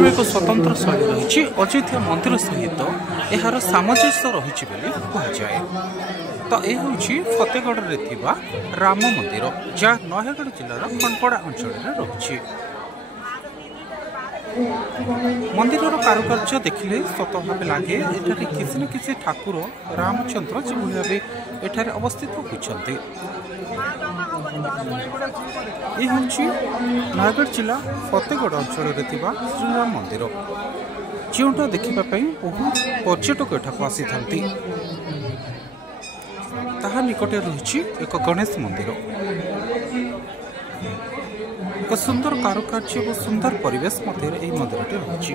देखिए एक स्वतंत्र शैली रही अयोध्या मंदिर सहित यार सामंजस्य रही कहुए। तो यह हूँ फतेहगढ़ में राम मंदिर जहाँ नयगढ़ जिलार खनपड़ा अंचल रही। मंदिर कारुकार्य देखिले सत भाव लगे एठारे किसी न किसी ठाकुर रामचंद्र जो भाव एठारे अवस्थित होती। यह हूँ नयगढ़ जिला फतेहगढ़ अंचल में श्रीराम मंदिर जोटा देखापी बहुत पर्यटक एठाक आसी ताहा निकटे रही एक गणेश मंदिर। एक सुंदर कारुकार्य और सुंदर परिवेश मध्य यह मंदिर रही।